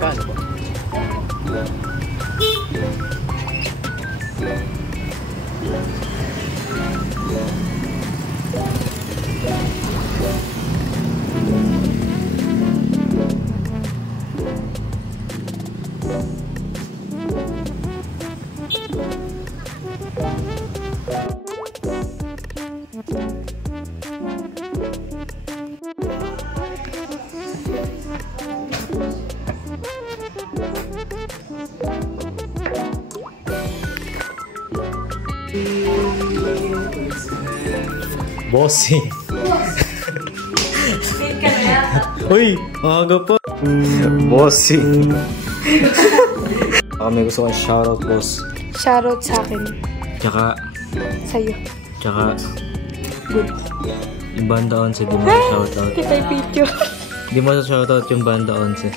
Paano ba? Bossy. Uy, maaga pa. Bossy. May gusto kong shoutout, boss. Shoutout sa akin. Tsaka Sa'yo. Tsaka Good. yung Banda 11, di mo sa shoutout. Kita yung picture. Di mo sa shoutout yung Banda 11.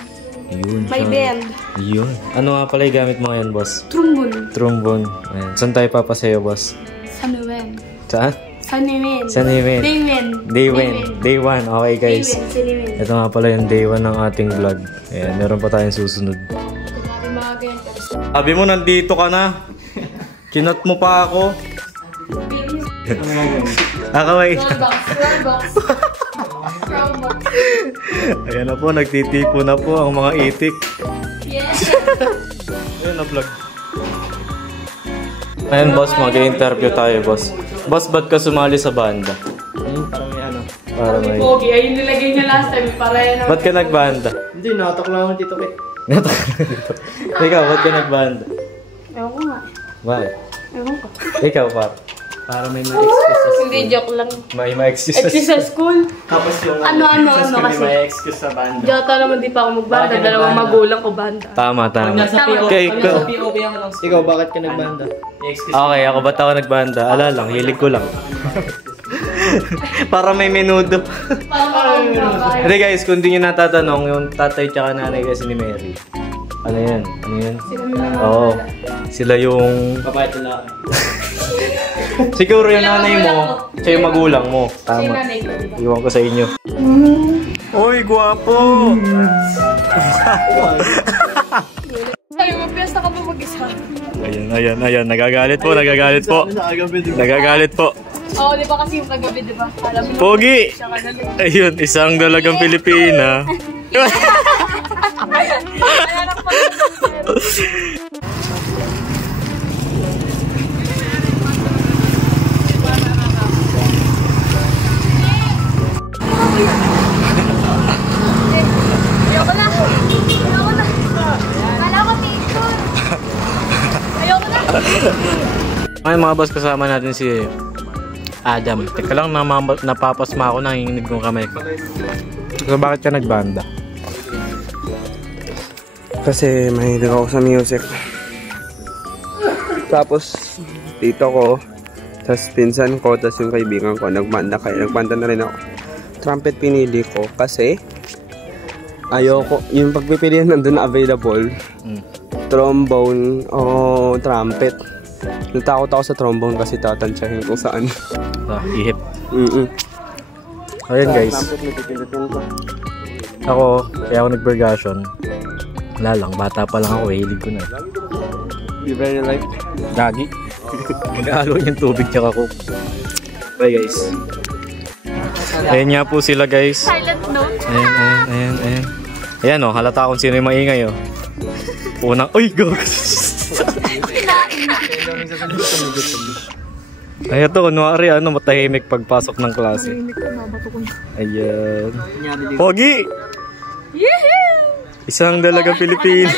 Yun. My band. Yun. Ano nga pala yung gamit mo ngayon, boss? Trombone. Trombone. Ayan. Saan tayo papasayo, boss? Sa Nuwen. Saan? Sa Nuwen. Sa Nuwen. Day 1. Okay, guys. Ito nga pala yung day 1 ng ating vlog. Ayan, meron pa tayong susunod. Sabi mo, nandito ka na. Kinat mo pa ako. Akaway. Ayan na po, nagtitipo na po ang mga itik. Ayan na vlog. Ayan, boss, mag-interview tayo, boss. Boss, ba't ka sumali sa banda? Parang may ano. Para may... Pogi, ayun nilagay niya last time. Para yan. Ba't ka nagbanda? Hindi, nakatak lang ako dito kit. Ikaw, ba't ka nagbanda? Ewan ko nga. Bakit? Ewan ko. Ikaw, pa? Para may ma-excuse sa school. Hindi, joke lang. May ma-excuse. Excuse sa school. Tapos yung Ano sa school kasi? may excuse sa banda. Jota naman di pa ako magbanda. Bakit Dalawang nagbanda? magulang ko banda. Tama. Nasa PO, Okay, nasa POV ako ng school. Ikaw, bakit ka nagbanda? I-excuse Okay, ako ba't ako nagbanda? Ala lang, hilig ko lang. Para may menudo. Parang Hindi guys, kung di nyo natatanong, yung tatay tsaka nanay kasi ni Mary. Ano yan? Ano yan? Oo. Sila yung... Babae tula. Siguro yung nanay mo, siya yung magulang mo. Tama. Iwan ko sa inyo. Uy, guwapo! Sabi mo, piyesta ka ba mag-isa? Ayan. Nagagalit po. Nagagalit po. Oo, di ba kasi yung kagabi, di ba? Alam mo, Pogi! siya ka na lang. Ayun, isang dalagang Pilipina. Ayoko na. Kala ko picture. Ayoko na. Ngayon mga boss, kasama natin si Adam. Teka lang, napapasma ako, nanginginig yung kamay ko. So bakit ka nagbanda? Kasi mahilig ako sa music. Tapos tito ko, tapos pinsan ko, tapos yung kaibigan ko nagbanda na rin ako. Trumpet pinili ko kasi ayoko, yung pagpipilian nandun na available, trombone o trumpet. Natakot ako sa trombone kasi tatansyahin kung saan. Ihip. Ayan guys. Ako, kaya ako nag-percussion. Wala lang, bata pa lang ako, hilig ko na. Di ba yung like? Gagi. Mag-alo yung tubig tsaka ko. Bye guys. Ayan nga po sila guys. Silent note. Ayan. Ayan o, halata kung sino yung maingay o. Unang, uy, go! Ayan to, kunwari, matahimik pagpasok ng klase. Ayan. Pogi! Isang dalagang Pilipino.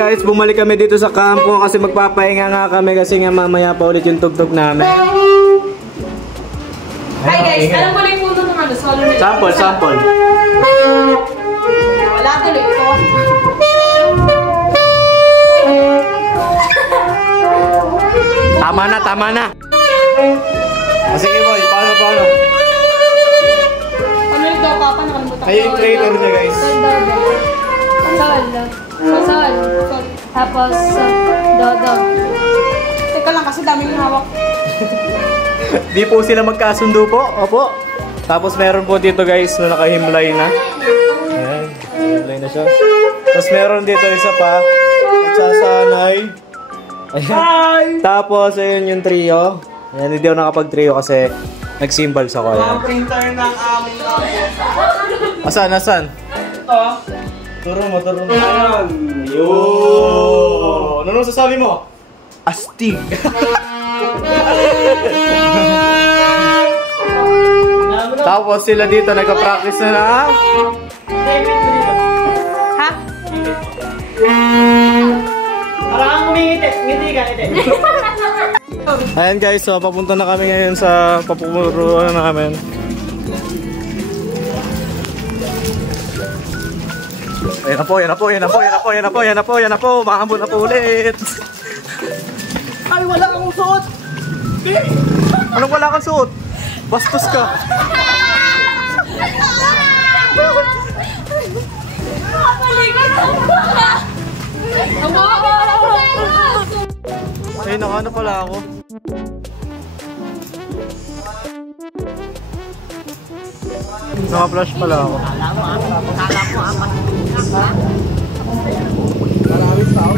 Guys, bumalik kami dito sa kampo kasi magpapahinga nga kami kasi nga mamaya pa ulit yung tugtog namin. Hi guys, alam ko na yung puno ng ano, solo nila. Sample, sample. Wala tuloy ito. Tama na, tama na. Sige boy, paano? Ano yung daw papa? Nakalimutan ko. Ayun yung trailer niya guys. Sol. Tapos, dodo. Teka lang kasi dami yung hawak. Di po sila magkasundo po. Opo. Tapos meron po dito guys na nakahimlay na. Ayan. Himlay na siya. Tapos meron dito isa pa. Nagsasanay. Ayan. Tapos ayun yung trio. Ayan, hindi ako nakapag-trio kasi nag-cymbals ako. Ayan. Printer ng aming laptop. Asan? Ito. Turo mo. Ayan. Ayun. Ano sasabi mo? Astig. Tapos sila dito nagka-practice na Ha? Parang ngiti ka. Ayan guys, so papunta na kami ngayon sa papuruan namin. Ayan na po. Maambon na po ulit. Ay, wala akong suot. Anong wala kang suot? Bastos ka. Ay, nakano pala ako. Naka-flash pala ako. Maraming tao.